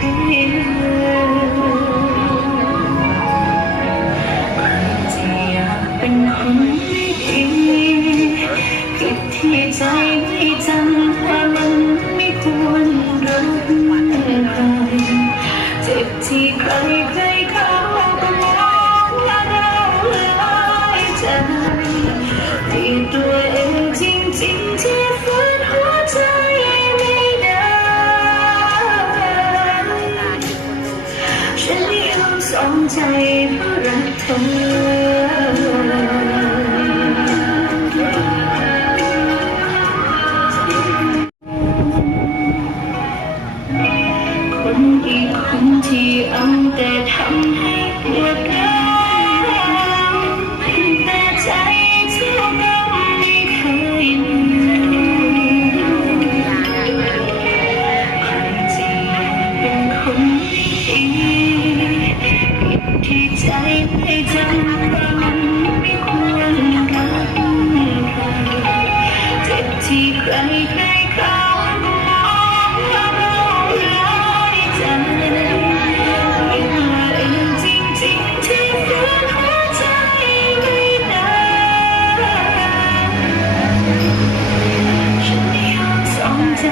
เลยที่อากเป็นคนไม่ดีผิดที่ใจไม่จำว่ามันไม่ควรรักใครเจ็บที่ใคร องใจเพราะรักเธอคนอีกคนที่เอาแต่ทำให้ปวดร้า ให้จำฝันไม่ควรทำเจ็บที่ใครให้เขาบอกว่าเราแยกจากกันยิ่งว่าจริงจริงที่แสนหัวใจดีนั้นฉันยังสองใจ